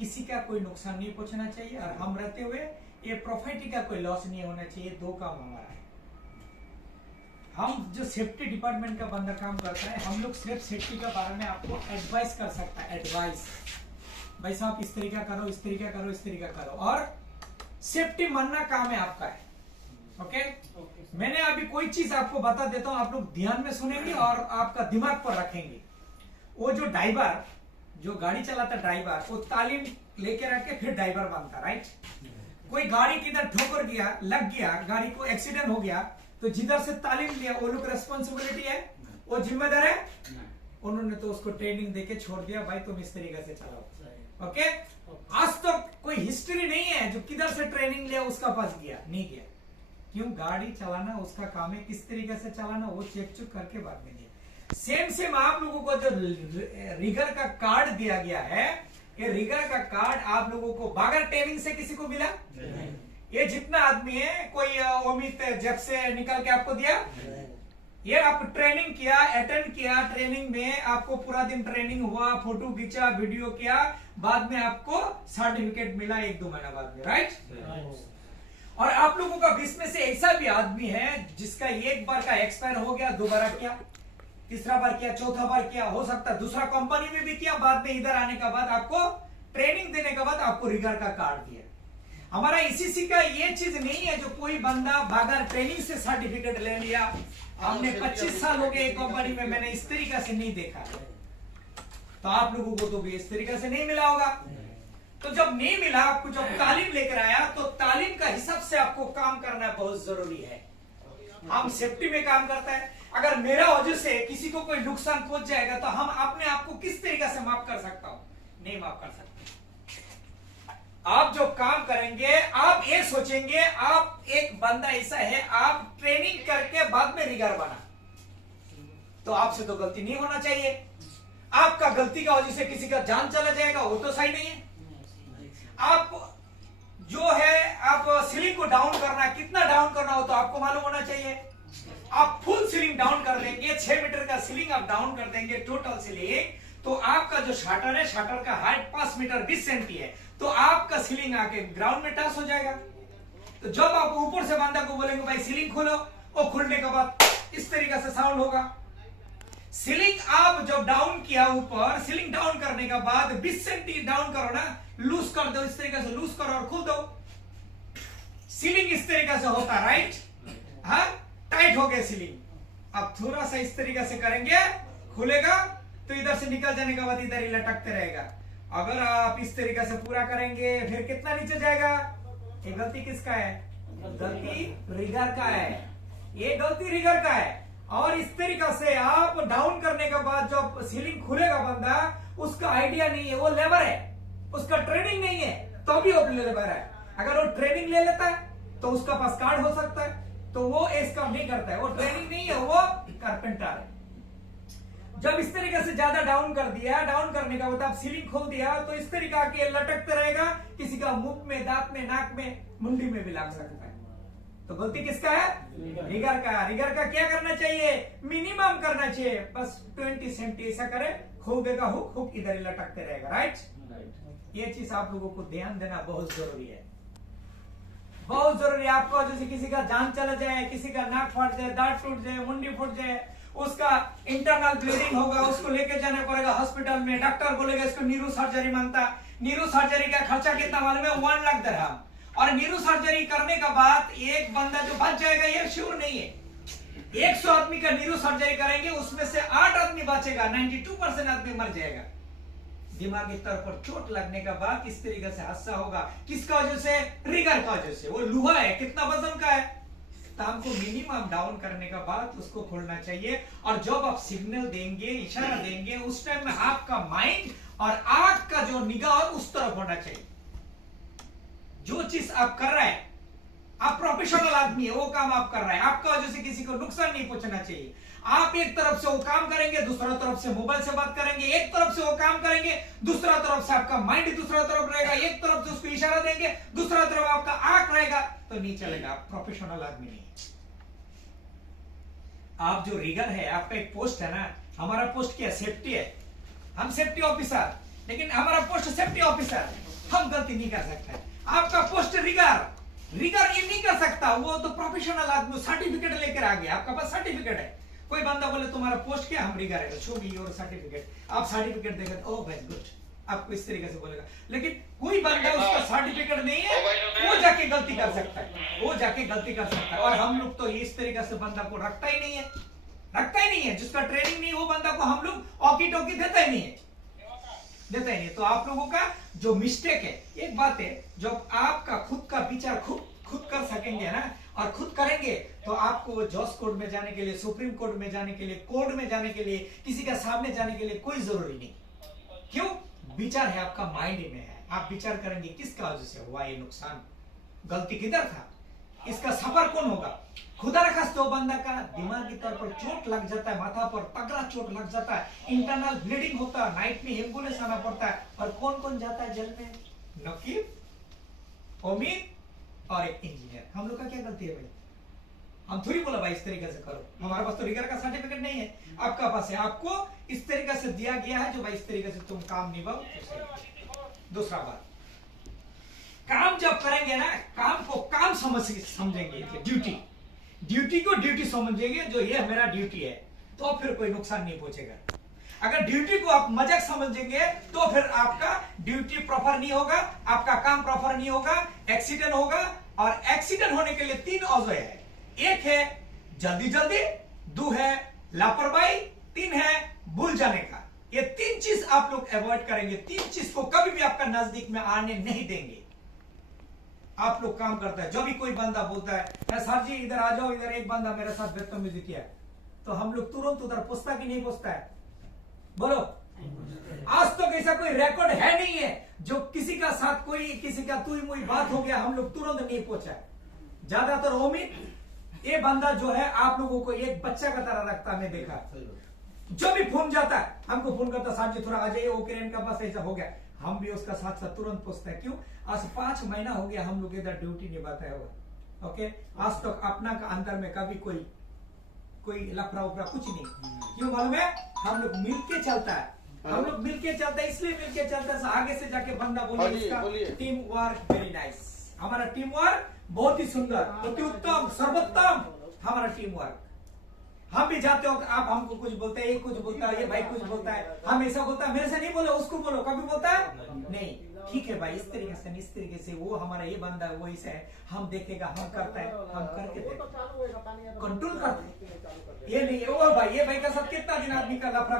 किसी का कोई नुकसान नहीं पहुंचना चाहिए और हम रहते हुए ये प्रॉपर्टी का कोई लॉस नहीं होना चाहिए। दो काम हमारा है। हम जो सेफ्टी डिपार्टमेंट का बंदा काम करता है, हम लोग सिर्फ सेफ्टी के बारे में आपको एडवाइस कर सकता है। एडवाइस, भाई साहब इस तरीका करो, इस तरीका करो, इस तरीका करो, और सेफ्टी मानना काम है आपका है। ओके? मैंने अभी कोई चीज आपको बता देता हूं, आप लोग ध्यान में सुनेंगे और आपका दिमाग पर रखेंगे। वो जो ड्राइवर, जो गाड़ी चलाता ड्राइवर, वो तालीम लेके रख के फिर ड्राइवर बनता, राइट? कोई गाड़ी किधर ठोकर गया, लग गया, गाड़ी को एक्सीडेंट हो गया, तो जिधर से तालीम लिया वो लोग रेस्पॉन्सिबिलिटी है, वो जिम्मेदार है? उन्होंने तो उसको ट्रेनिंग देके छोड़ दिया, भाई तुम इस तरीके से चलाओ। ओके? आज तक तो कोई हिस्ट्री नहीं है जो किधर से ट्रेनिंग लिया उसका पास गया, नहीं गया। क्यों? गाड़ी चलाना उसका काम है, किस तरीके से चलाना वो चेक चुक करके बाद में दिया। सेम आप लोगों को जो रिगर का कार्ड दिया गया है, ये रिगर का कार्ड आप लोगों को बगैर ट्रेनिंग से किसी को मिला? ये जितना आदमी है, कोई अमित जब से निकल के आपको दिया? ये आप ट्रेनिंग किया, अटेंड किया, ट्रेनिंग में आपको पूरा दिन ट्रेनिंग हुआ, फोटो खींचा, वीडियो किया, बाद में आपको सर्टिफिकेट मिला 1-2 महीना बाद में, राइट? और आप लोगों का बीच में से ऐसा भी आदमी है जिसका एक बार का एक्सपायर हो गया, दोबारा किया, तीसरा बार किया, चौथा बार किया, हो सकता है दूसरा कंपनी में भी किया, बाद में इधर आने के बाद आपको ट्रेनिंग देने के बाद आपको रिगर का कार्ड दिया। हमारा ईसीसी का ये चीज नहीं है जो कोई बंदा बगैर ट्रेनिंग से सर्टिफिकेट ले लिया। हमने 25 साल हो गए एक कंपनी में, मैंने इस तरीका से नहीं देखा। तो आप लोगों को तो भी इस तरीका से नहीं मिला होगा। तो जब नहीं मिला आपको, जब तालीम लेकर आया, तो तालीम का हिसाब से आपको काम करना बहुत जरूरी है। हम सेफ्टी में काम करता है, अगर मेरा वजह से किसी को कोई नुकसान पहुंच जाएगा तो हम अपने आप को किस तरीके से माफ कर सकता हूं? नहीं माफ कर सकते। आप जो काम करेंगे, आप ये सोचेंगे, आप एक बंदा ऐसा है, आप ट्रेनिंग करके बाद में रिगर बना, तो आपसे तो गलती नहीं होना चाहिए। आपका गलती का वजह से किसी का जान चला जाएगा, वो तो सही नहीं है। आप जो है, आप सीलिंग को डाउन करना, कितना डाउन करना हो तो आपको मालूम होना चाहिए। आप फुल सीलिंग डाउन कर देंगे, 6 मीटर का सीलिंग आप डाउन कर देंगे, टोटल सीलिंग, तो आपका जो शटर है, शटर का हाइट 5 मीटर 20 सेंटी है, तो आपका सीलिंग आके ग्राउंड में टच हो जाएगा। तो जब आप ऊपर से बंदा को बोलेंगे भाई सीलिंग खोलो, वो खुलने के बाद इस तरीके से साउंड होगा। सीलिंग आप जब डाउन किया, ऊपर सीलिंग डाउन करने के बाद 20 सेंटी डाउन करो ना, लूज कर दो, इस तरीके से लूज करो और खोल दो। सीलिंग इस तरीके से होता, राइट? हाँ, टाइट हो गया सीलिंग। अब थोड़ा सा इस तरीके से करेंगे, खुलेगा, तो इधर से निकल जाने के बाद इधर ही लटकते रहेगा। अगर आप इस तरीके से पूरा करेंगे, फिर कितना नीचे जाएगा? ये गलती किसका है? गलती रिगर का है। ये गलती रिगर का है। और इस तरीके से आप डाउन करने के बाद जब सीलिंग खुलेगा, बंदा उसका आइडिया नहीं है, वो लेबर है, उसका ट्रेनिंग नहीं है, तो भी वो लेबर है। अगर वो ट्रेनिंग ले लेता है तो उसका पास कार्ड हो सकता है, तो वो इस काम नहीं करता है, वो ट्रेनिंग नहीं है, वो कारपेंटर है। जब इस तरीके से ज्यादा डाउन कर दिया, डाउन करने का मतलब सीलिंग खोल दिया, तो इस तरीका के लटकते रहेगा, किसी का मुंह में, दांत में, नाक में, मुंडी में भी लग सकता है। तो गलती किसका है? रिगर का। रिगर का क्या करना चाहिए? मिनिमम करना चाहिए, बस 20 सेंटी ऐसा करे, खोल देगा हुक, हुक इधर ही लटकते रहेगा, राइट? ये चीज आप लोगों को ध्यान देना बहुत जरूरी है, बहुत जरूरी है। आपको जैसे किसी का जान चला जाए, किसी का नाक फट जाए, दांत टूट जाए, मुंडी फूट जाए, उसका इंटरनल ब्लीडिंग होगा, उसको लेके जाना पड़ेगा हॉस्पिटल में, डॉक्टर बोलेगा इसको न्यूरो सर्जरी मांगता। न्यूरो सर्जरी का खर्चा कितना मालूम है? 1 लाख दिरहम। और न्यूरो सर्जरी करने के बाद एक बंदा जो बच जाएगा ये श्योर नहीं है। 100 आदमी का न्यूरो सर्जरी करेंगे, उसमें से 8 आदमी बचेगा, 92% आदमी मर जाएगा। दिमागी तौर पर चोट लगने के बाद इस तरीके से हादसा होगा, किसका वजह से? रिगर का वजह से। वो लोहा है, कितना वजन का है, तो हमको मिनिमम डाउन करने के बाद उसको खोलना चाहिए। और जब आप सिग्नल देंगे, इशारा देंगे, उस टाइम में आपका माइंड और आंख का जो निगाह उस तरफ होना चाहिए। जो चीज आप कर रहे हैं, आप प्रोफेशनल आदमी है, वो काम आप कर रहे हैं, आपका वजह से किसी को नुकसान नहीं पहुंचना चाहिए। आप एक तरफ से वो काम करेंगे, दूसरा तरफ से मोबाइल से बात करेंगे, एक तरफ से वो काम करेंगे, दूसरा तरफ से आपका माइंड दूसरा तरफ रहेगा, एक तरफ से उसको इशारा देंगे, दूसरा तरफ आपका आंख रहेगा, तो नहीं चलेगा। आप प्रोफेशनल आदमी नहीं। आप जो रिगर है, आपका एक पोस्ट है ना, हमारा पोस्ट क्या? सेफ्टी है। हम सेफ्टी ऑफिसर, लेकिन हमारा पोस्ट सेफ्टी ऑफिसर। हम गलती नहीं कर सकते। आपका पोस्ट रिगर ये नहीं कर सकता, वो तो प्रोफेशनल आदमी सर्टिफिकेट लेकर आ गया, आपका पास सर्टिफिकेट है। कोई बंदा बोले तुम्हारा पोस्ट क्या, हम रिगर है, शो मी योर सर्टिफिकेट, आप सर्टिफिकेट देगा, ओ वेरी गुड, आपको इस तरीके से बोलेगा। लेकिन कोई बंदा उसका सर्टिफिकेट नहीं है, वो जाके गलती कर सकता है, वो जाके गलती कर सकता है। और हम लोग तो इस तरीके से बंदा को रखता ही नहीं है, जिसका ट्रेनिंग नहीं, वो बंदा को हम लोग ऑकी टोकी देता ही नहीं है। तो आप लोगों का जो मिस्टेक है, एक बात है, जब आपका खुद का विचार खुद कर सकेंगे ना, और खुद करेंगे, तो आपको जज कोर्ट में जाने के लिए, सुप्रीम कोर्ट में जाने के लिए, कोर्ट में जाने के लिए, किसी का सामने जाने के लिए कोई जरूरी नहीं। क्यों? विचार है, आपका माइंड में है, आप विचार करेंगे किसका वजह से हुआ ये नुकसान, गलती किधर था, इसका सफर कौन होगा। खुदा रखा तो बंदा का दिमागी तौर पर चोट लग जाता है, माथा पर तगड़ा चोट लग जाता है, इंटरनल ब्लीडिंग होता है, नाइट में एम्बुलेंस आना पड़ता है। और कौन जाता है जेल में? नकीब, उम्मीद और एक इंजीनियर। हम लोग का क्या गलती है भाई? हम थोड़ी बोला भाई इस तरीके से करो, हमारे पास तो रिगर का सर्टिफिकेट नहीं है, आपका पास है, आपको इस तरीके से दिया गया है जो भाई इस तरीके से तुम काम निभाओ। दूसरा बात, काम जब करेंगे ना, काम को काम समझेंगे, ड्यूटी को ड्यूटी समझेंगे, जो ये मेरा ड्यूटी है, तो फिर कोई नुकसान नहीं पहुंचेगा। अगर ड्यूटी को आप मजाक समझेंगे तो फिर आपका ड्यूटी प्रॉपर नहीं होगा, आपका काम प्रॉपर नहीं होगा, एक्सीडेंट होगा। और एक्सीडेंट होने के लिए 3 वजह है, एक है जल्दी, 2 है लापरवाही, 3 है भूल जाने का। ये 3 चीज आप लोग अवॉइड करेंगे, 3 चीज को कभी भी आपका नजदीक में आने नहीं देंगे। आप लोग काम करता है, जो भी कोई बंदा बोलता है सर जी इधर आ जाओ, इधर एक बंदा मेरे साथ बदतमीजी किया, तो हम लोग तुरंत उधर पूछता कि नहीं पूछता है? बोलो, आज तक ऐसा कोई रिकॉर्ड है नहीं है जो किसी का साथ कोई किसी का तुई मुई बात हो गया हम लोग तुरंत नहीं पहुंचा। ज्यादातर उम्मीद ये बंदा जो है आप लोगों को एक बच्चा का तरह रखता, मैं देखा, जो भी फोन जाता है हमको फोन करता, साथ जी थोड़ा आ जाइए, ओके इनका पास ऐसा हो गया, हम भी उसका साथ साथ तुरंत पूछते हैं। क्यों? आज 5 महीना हो गया हम लोग इधर ड्यूटी निभाते हुए, ओके, आज तक अपना का अंदर में कभी कोई लफड़ा उपड़ा कुछ नहीं। क्यों मालूम है? हम लोग मिलके चलता है, हम लोग मिलके चलता है, इसलिए मिलके चलता है। आगे से जाके बंदा बोले टीम वर्क वेरी नाइस, हमारा टीम वर्क बहुत ही सुंदर, अति उत्तम, सर्वोत्तम हमारा टीम वर्क। हम भी जाते हो, आप हमको कुछ बोलते हैं, ये कुछ बोलता है, ये भाई कुछ बोलता है, हम ऐसा बोलता है, मेरे से नहीं बोलो, उसको बोलो, कभी बोलता है नहीं। ठीक है भाई, इस तरीके से इस तरीके से, वो हमारा ये बंदा है, वो ऐसा है, हम देखेगा, हम करता है, हम करके कंट्रोल करते, ये नहीं है। ओ भाई, ये भाई का साथ कितना दिन आदमी का लफड़ा